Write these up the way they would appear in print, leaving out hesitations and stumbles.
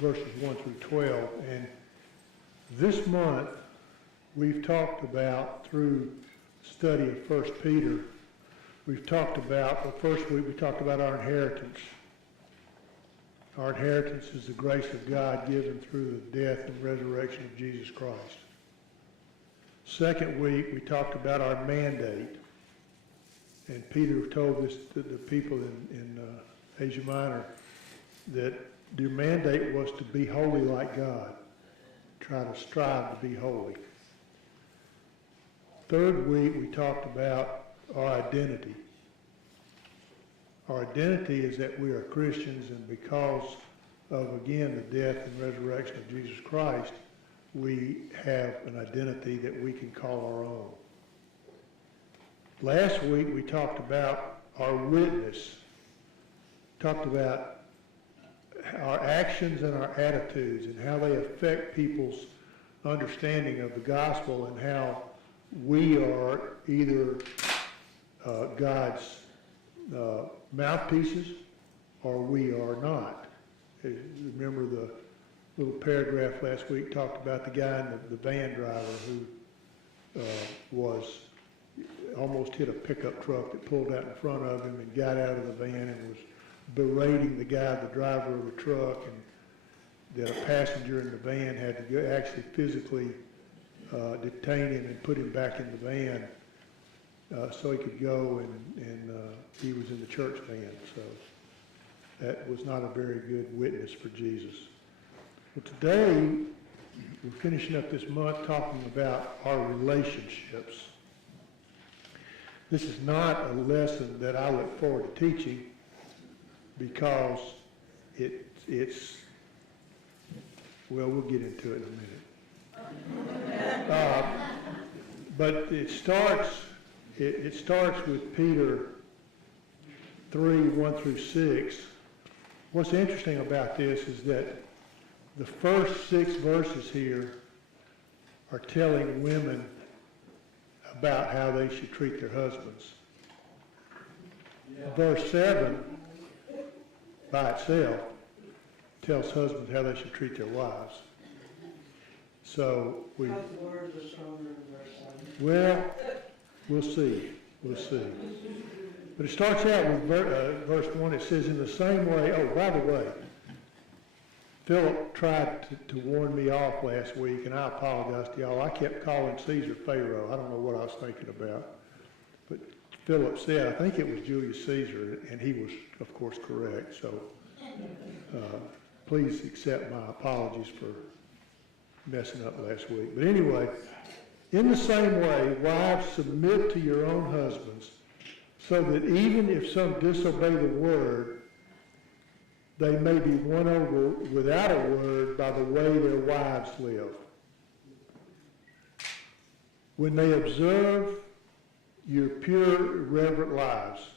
verses 1 through 12. And this month, we've talked about, through study of 1 Peter, we've talked about, the first week we talked about our inheritance. Our inheritance is the grace of God given through the death and resurrection of Jesus Christ. Second week, we talked about our mandate. And Peter told this to the people in Asia Minor that their mandate was to be holy like God. Try to strive to be holy. Third week, we talked about our identity. Our identity is that we are Christians, and because of, again, the death and resurrection of Jesus Christ, we have an identity that we can call our own. Last week, we talked about our witness. Talked about our actions and our attitudes and how they affect people's understanding of the gospel, and how we are either God's mouthpieces or we are not. Remember the little paragraph last week talked about the guy in the van driver who almost hit a pickup truck that pulled out in front of him and got out of the van and was berating the guy, the driver of the truck, and that a passenger in the van had to actually physically detain him and put him back in the van so he could go, and he was in the church van. So that was not a very good witness for Jesus. Well, today, we're finishing up this month talking about our relationships. This is not a lesson that I look forward to teaching because it's well, we'll get into it in a minute. But it starts with Peter 3, 1 through 6. What's interesting about this is that the first 6 verses here are telling women about how they should treat their husbands. Verse 7 by itself tells husbands how they should treat their wives. So we'll see. But it starts out with verse 1. It says, in the same way, oh, by the way, Philip tried to warn me off last week, and I apologize to y'all. I kept calling Caesar Pharaoh. I don't know what I was thinking about. But Philip said, I think it was Julius Caesar, and he was, of course, correct. So please accept my apologies for messing up last week. But anyway, in the same way, wives, submit to your own husbands, so that even if some disobey the word, they may be won over without a word by the way their wives live. When they observe your pure, reverent lives,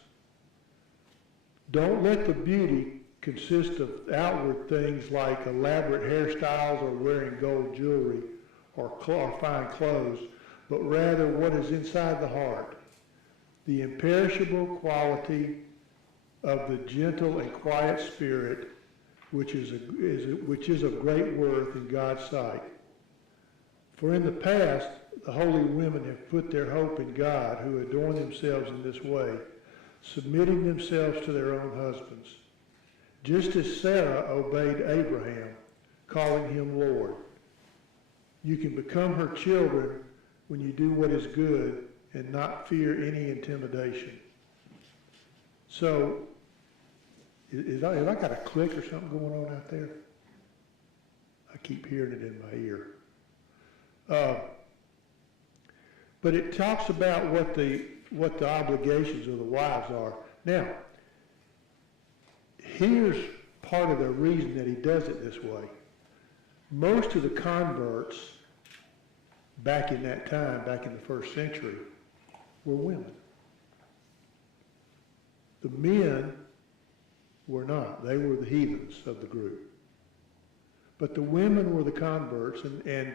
don't let the beauty consist of outward things like elaborate hairstyles or wearing gold jewelry or fine clothes, but rather what is inside the heart, the imperishable quality of the gentle and quiet spirit, which is of great worth in God's sight. For in the past, the holy women have put their hope in God, who adorn themselves in this way, submitting themselves to their own husbands, just as Sarah obeyed Abraham, calling him Lord. You can become her children when you do what is good and not fear any intimidation. So, have I got a click or something going on out there? I keep hearing it in my ear. But it talks about what the obligations of the wives are. Now, here's part of the reason that he does it this way. Most of the converts back in that time, back in the first century, were women. The men were not. They were the heathens of the group. But the women were the converts, and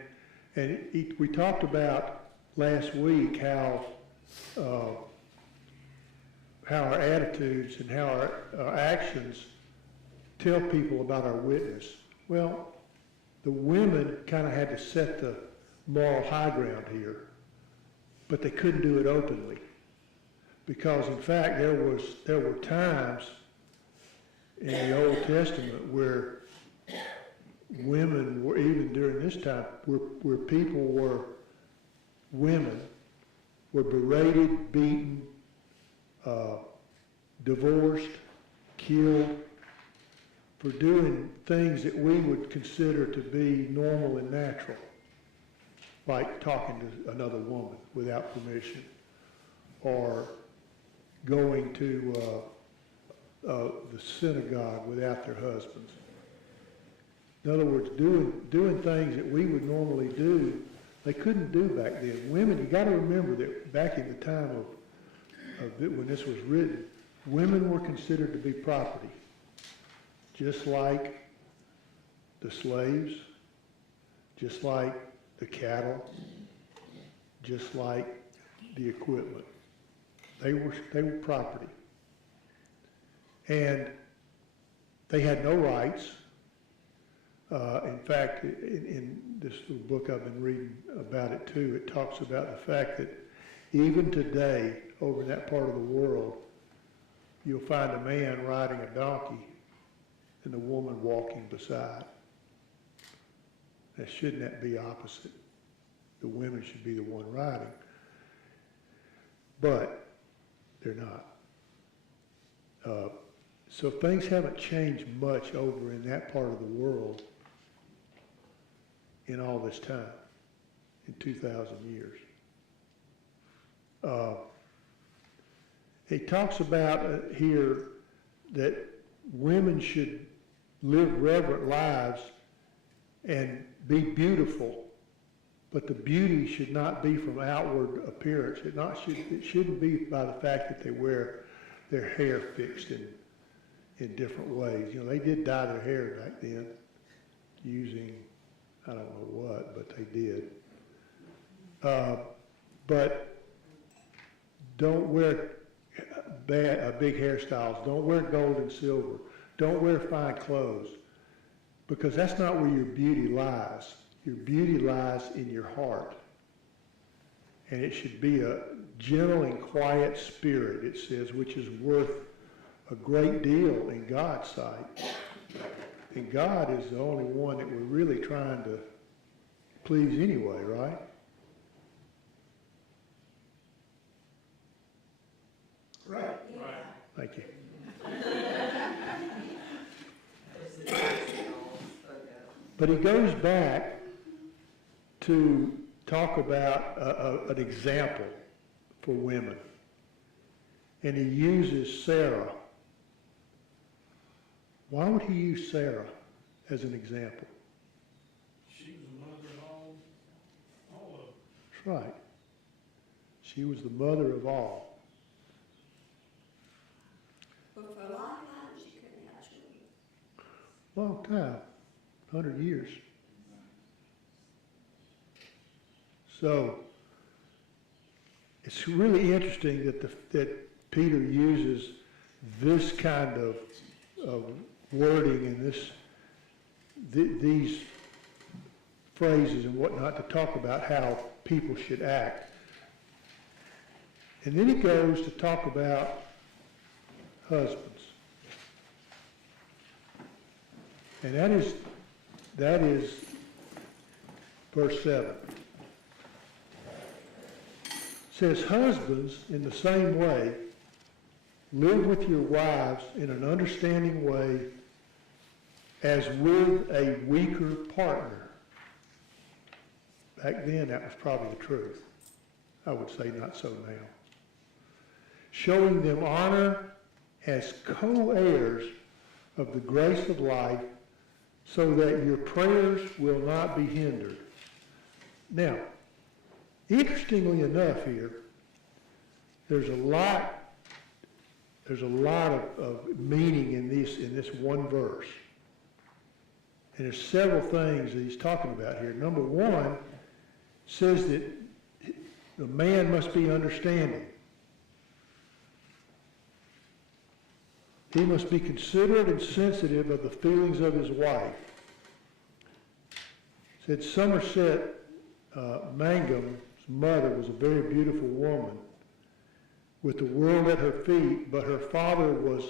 we talked about last week how our attitudes and how our actions tell people about our witness. Well, the women kind of had to set the moral high ground here, but they couldn't do it openly. Because in fact, there were times in the Old Testament where women were, even during this time, where women were berated, beaten, divorced, killed, for doing things that we would consider to be normal and natural, like talking to another woman without permission, or going to the synagogue without their husbands. In other words, doing things that we would normally do, they couldn't do back then. Women, you got to remember that back in the time when this was written, women were considered to be property, just like the slaves, just like the cattle, just like the equipment. They were property. And they had no rights. In fact, in this little book I've been reading about it too, it talks about the fact that even today, over in that part of the world, you'll find a man riding a donkey and a woman walking beside. Now, shouldn't that be opposite? The women should be the one riding. But they're not. So things haven't changed much over in that part of the world in all this time, in 2,000 years. He talks about here that women should live reverent lives and be beautiful, but the beauty should not be from outward appearance. It shouldn't be by the fact that they wear their hair fixed in different ways. You know, they did dye their hair back then using, I don't know what, but they did. But don't wear big hairstyles. Don't wear gold and silver. Don't wear fine clothes, because that's not where your beauty lies. Your beauty lies in your heart. And it should be a gentle and quiet spirit, it says, which is worth a great deal in God's sight. And God is the only one that we're really trying to please anyway, right? Right. Thank you. But he goes back to talk about an example for women. And he uses Sarah. Why would he use Sarah as an example? She was the mother of all of them. That's right. She was the mother of all. But for a long time, she couldn't have children. Long time, 100 years. So it's really interesting that Peter uses this kind of wording and these phrases and whatnot to talk about how people should act. And then he goes to talk about husbands. And that is verse 7. It says, husbands, in the same way, live with your wives in an understanding way as with a weaker partner. Back then, that was probably the truth. I would say not so now. Showing them honor as co-heirs of the grace of life, so that your prayers will not be hindered. Now, interestingly enough here, there's a lot of meaning in this one verse. And there's several things that he's talking about here. Number one says that the man must be understanding. He must be considerate and sensitive of the feelings of his wife. Said Somerset Mangum's mother was a very beautiful woman with the world at her feet, but her father was,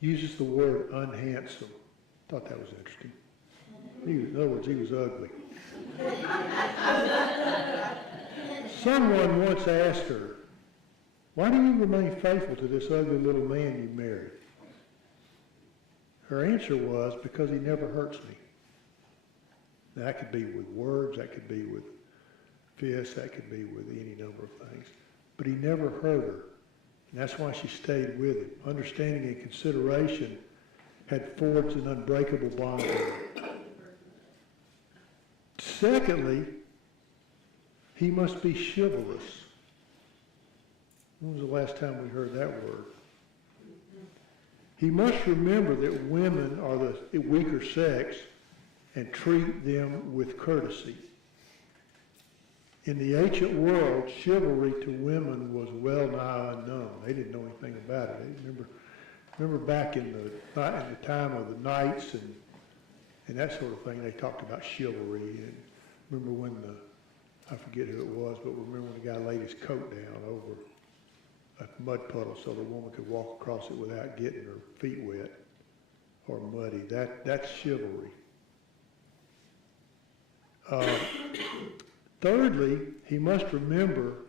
uses the word unhandsome. Thought that was interesting. In other words, he was ugly. Someone once asked her, "Why do you remain faithful to this ugly little man you married?" Her answer was, "Because he never hurts me." Now, that could be with words, that could be with fists, that could be with any number of things. But he never hurt her. And that's why she stayed with him. Understanding and consideration had forged an unbreakable bond with him. Secondly, he must be chivalrous. When was the last time we heard that word? He must remember that women are the weaker sex and treat them with courtesy. In the ancient world, chivalry to women was well nigh unknown. They didn't know anything about it. They remember back in the time of the knights and that sort of thing, they talked about chivalry. And remember when I forget who it was, but remember when the guy laid his coat down over a mud puddle so the woman could walk across it without getting her feet wet or muddy. That's chivalry. Thirdly, he must remember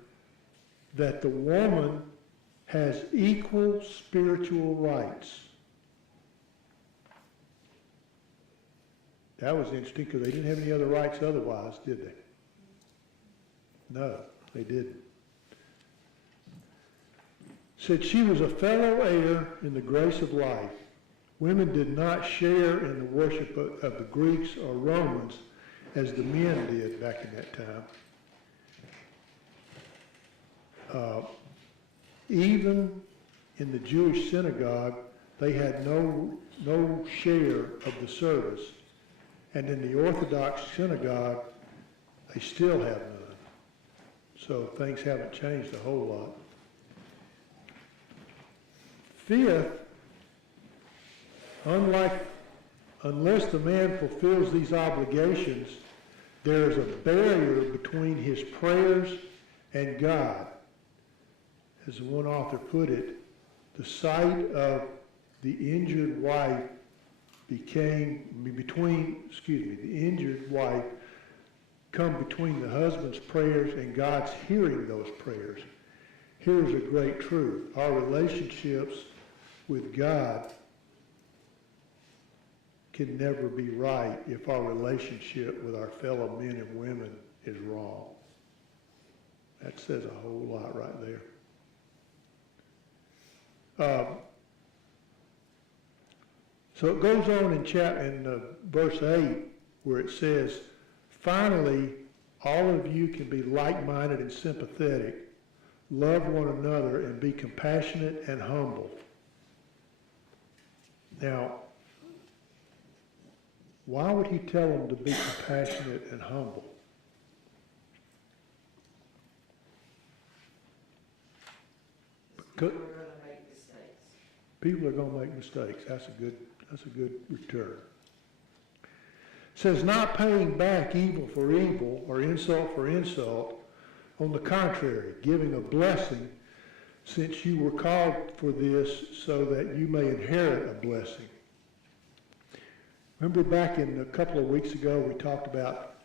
that the woman has equal spiritual rights. That was interesting because they didn't have any other rights otherwise, did they? No, they didn't. Said she was a fellow heir in the grace of life. Women did not share in the worship of the Greeks or Romans as the men did back in that time. Even in the Jewish synagogue, they had no share of the service. And in the Orthodox synagogue, they still have none. So things haven't changed a whole lot. Fifth, unless the man fulfills these obligations, there is a barrier between his prayers and God. As one author put it, the sight of the injured wife come between the husband's prayers and God's hearing those prayers. Here's a great truth. Our relationships with God can never be right if our relationship with our fellow men and women is wrong. That says a whole lot right there. So it goes on in verse 8 where it says, "Finally, all of you can be like-minded and sympathetic, love one another, and be compassionate and humble." Now, why would he tell them to be compassionate and humble? Because people are going to make mistakes. That's a good return. It says, not paying back evil for evil or insult for insult. On the contrary, giving a blessing, since you were called for this so that you may inherit a blessing. Remember back in a couple of weeks ago, we talked about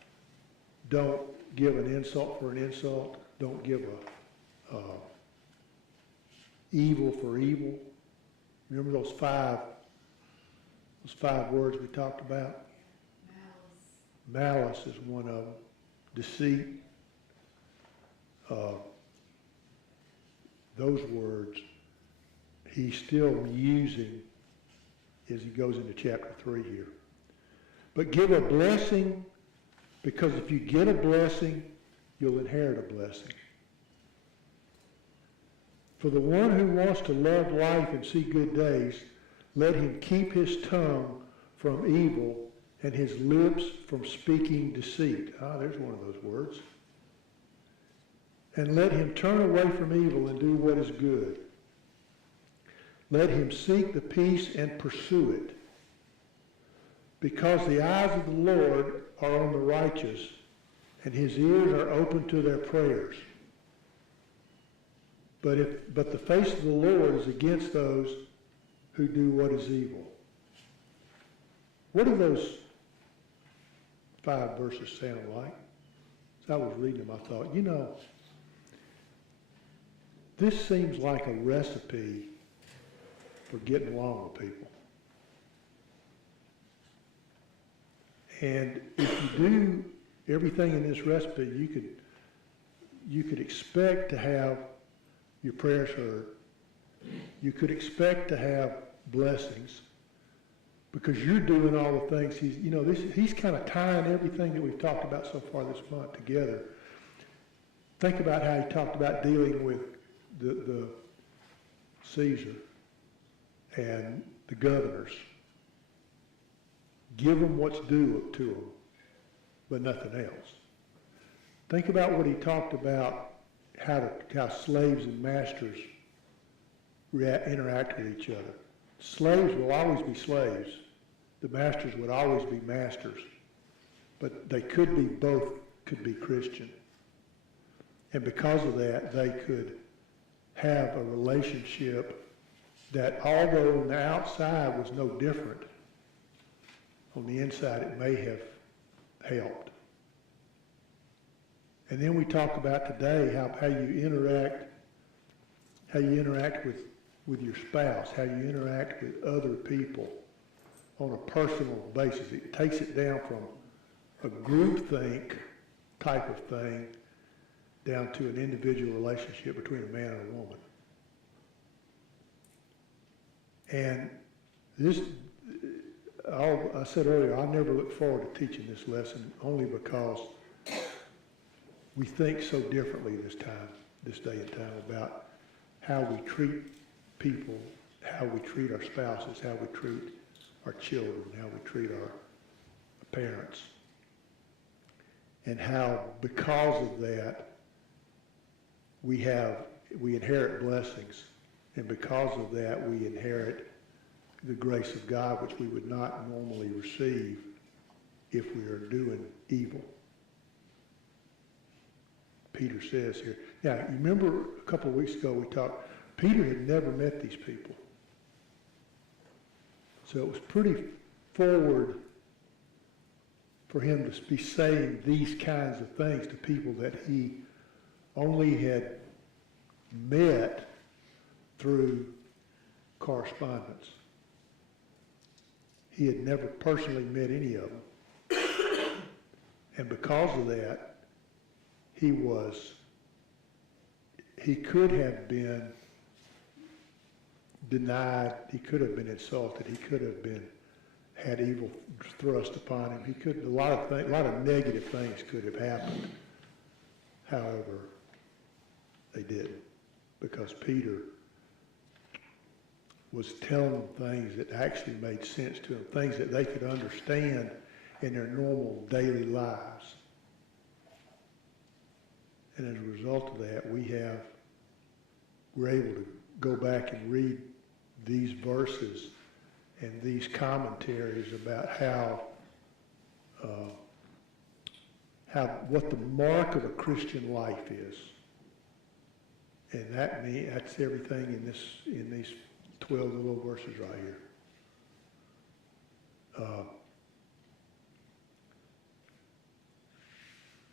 don't give an insult for an insult. Don't give a evil for evil. Remember those five words we talked about? Malice is one of them. Deceit. Those words he's still using as he goes into chapter 3 here. But give a blessing, because if you get a blessing, you'll inherit a blessing. For the one who wants to love life and see good days, let him keep his tongue from evil and his lips from speaking deceit. There's one of those words. And let him turn away from evil and do what is good. Let him seek the peace and pursue it. because the eyes of the Lord are on the righteous, and his ears are open to their prayers. But the face of the Lord is against those who do what is evil. What do those 5 verses sound like? As I was reading them, I thought, this seems like a recipe for getting along with people. And if you do everything in this recipe, you could expect to have your prayers heard. You could expect to have blessings because you're doing all the things he's kind of tying everything that we've talked about so far this month together. Think about how he talked about dealing with the Caesar and the governors. Give them what's due to them, but nothing else. Think about what he talked about, how slaves and masters interact with each other. Slaves will always be slaves. The masters would always be masters. But they could be Christian. And because of that, they could have a relationship that, although on the outside was no different, on the inside it may have helped. And then we talk about today how you interact with your spouse, how you interact with other people on a personal basis. It takes it down from a groupthink type of thing down to an individual relationship between a man and a woman. And this, I said earlier, I never look forward to teaching this lesson only because we think so differently this day and time, about how we treat people, how we treat our spouses, how we treat our children, how we treat our parents. And how, because of that, we inherit blessings. And because of that, we inherit the grace of God, which we would not normally receive if we are doing evil. Peter says here. Now, you remember a couple of weeks ago we talked, Peter had never met these people. So it was pretty forward for him to be saying these kinds of things to people that he only had met through correspondence. He had never personally met any of them. And because of that, he could have been denied, he could have been insulted, he could have had evil thrust upon him. A lot of negative things could have happened. However, they didn't, because Peter was telling them things that actually made sense to them, things that they could understand in their normal daily lives. And as a result of that, we're able to go back and read these verses and these commentaries about what the mark of a Christian life is. And that's everything in these 12 little verses right here.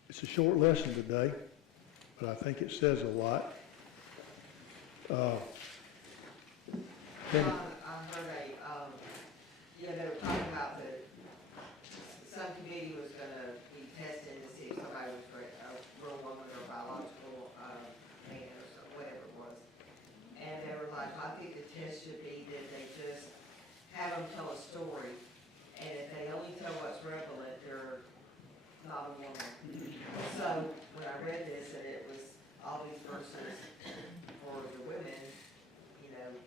It's a short lesson today, but I think it says a lot. I heard they were talking about some committee was going to be testing to see if somebody was a real woman or biological man or whatever it was. And they were like, I think the test should be that they just have them tell a story. And if they only tell what's relevant, they're not a woman. So when I read this and it was all these verses for the women,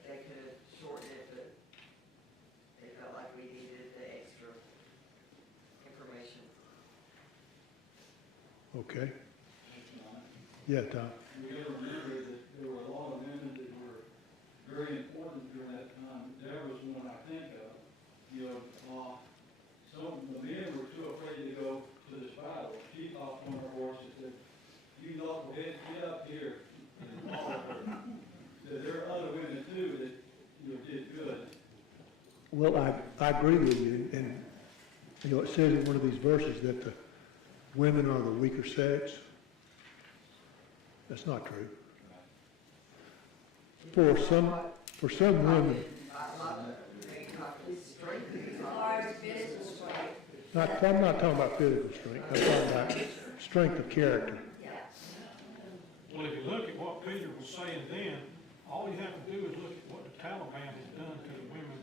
they could have shortened it, but they felt like we needed the extra information. Okay. Yeah, Tom. We got to remember that there were a lot of women that were very important during that time. There was one I think of, Well, I agree with you, and, you know, it says in one of these verses that the women are the weaker sex. That's not true. For some women, I'm not talking about physical strength, I'm talking about strength of character. Well, if you look at what Peter was saying then, all you have to do is look at what the Taliban has done to the women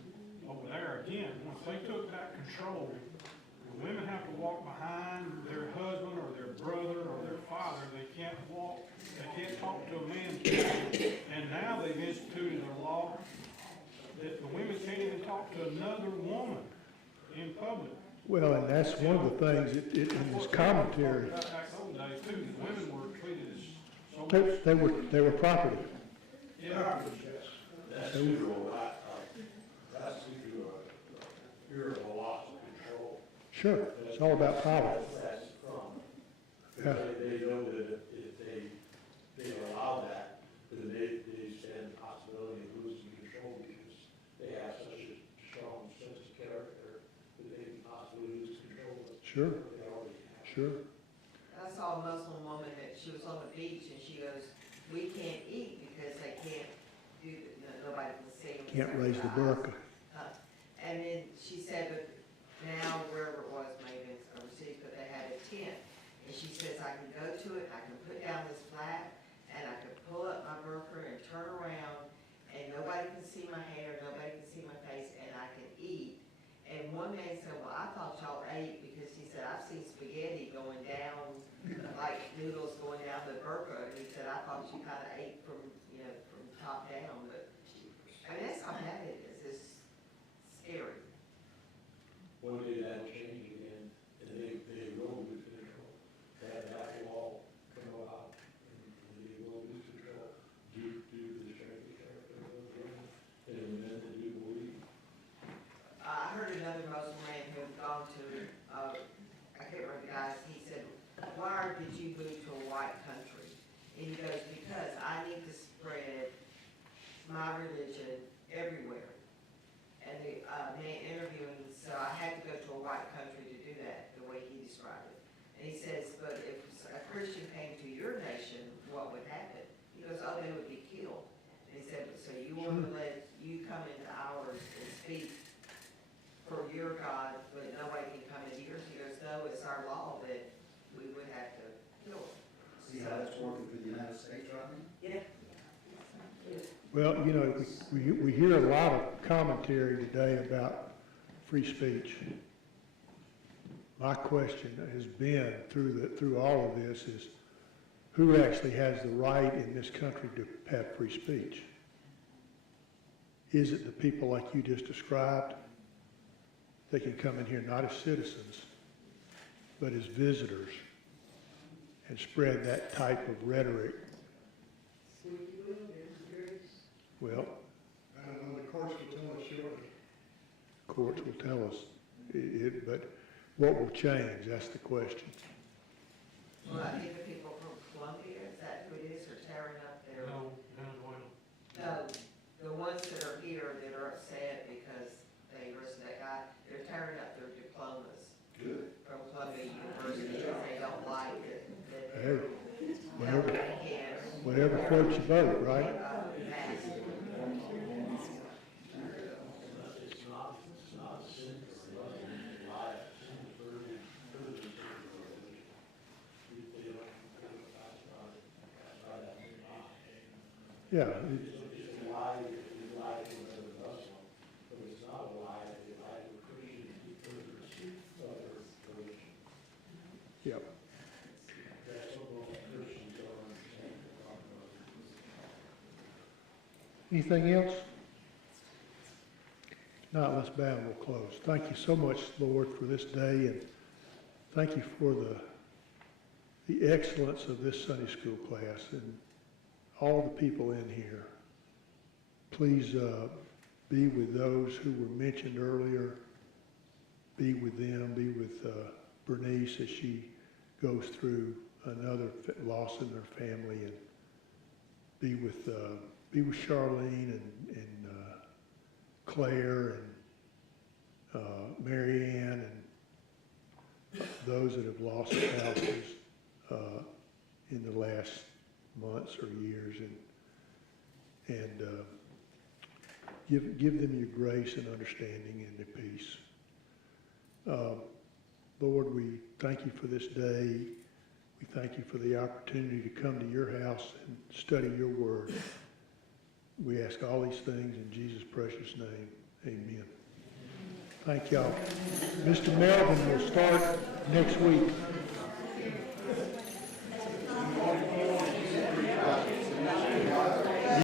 over there. Again, once they took back control, the women have to walk behind their husband or their brother or their father. They can't walk, they can't talk to a man. And now they've instituted a law that the women can't even talk to another woman in public. Well, and that's one of the things in this commentary, Back those days too, the women were treated as so much. they were property. Yeah. That's due to a lot, that's due to a fear of a loss of control. Sure, it's all about power. That's from, Yeah. they know that if they allow that, then they stand the possibility of losing control because they have such a strong sense of character that they can possibly lose control of. Sure, They already have. sure. I saw a Muslim woman that she was on the beach and she goes, we can't eat because they can't do, nobody can see them. Can't raise the burqa. And then she said, but now wherever it was, maybe it's overseas, but they had a tent. And she says, I can go to it, I can put down this flat, and I can pull up my burqa and turn around, and nobody can see my hair, nobody can see my face, and I can eat. And one man said, well, I thought y'all ate, because he said, I've seen spaghetti going down, like noodles going down the burqa. And he said, I thought you kind of ate from, you know, from top down, but, I mean, that's how bad it is. It's scary. One day that'll change again, and they will lose control. That wall come out, and they will lose control due to the strength of character of those women, and the men that do believe. I heard another Muslim man who had gone to, I can't remember the guys, he said, why did you move to a white country? And he goes, because I need to spread my religion everywhere. And the man interviewing, so I had to go to a white country to do that, the way he described it. And he says, but if a Christian came to your nation, what would happen? He goes, oh, they would be killed. And he said, so you want to let you come into ours and speak for your God, but nobody can come into yours? He goes, no, it's our law that we would have to kill them. See how that's working for the United States right now? Yeah. Well, you know, we hear a lot of commentary today about free speech. My question has been through all of this is, who actually has the right in this country to have free speech? Is it the people like you just described? They can come in here not as citizens, but as visitors and spread that type of rhetoric. Well, I don't know, the courts will tell us shortly. courts will tell us, but what will change, that's the question. Well, I think the people from Colombia, is that who it is, are tearing up their, No, Venezuela. no, the ones that are here that are upset because they arrested that guy, they're tearing up their diplomas Good. from Columbia University because they don't like it. That Hey, they're whatever, again, whatever floats your boat, right? It's not a sin for us to lie, sin is further than sin for a religion. They don't pass by that lie. Yeah, It's a lie if you lie to another Muslim, but it's not a lie if you lie to a Christian who furthers other religion. yeah. That's what most Christians don't understand. Anything else? No, let's bow and we'll close. Thank you so much, Lord, for this day, and thank you for the excellence of this Sunday school class and all the people in here. Please be with those who were mentioned earlier. Be with them. Be with Bernice as she goes through another loss in their family, and be with Charlene and Claire and Mary Ann and those that have lost spouses in the last months or years, and give them your grace and understanding and your peace. Lord, we thank you for this day. We thank you for the opportunity to come to your house and study your word. We ask all these things in Jesus' precious name. Amen. Thank y'all. Mr. Melvin will start next week.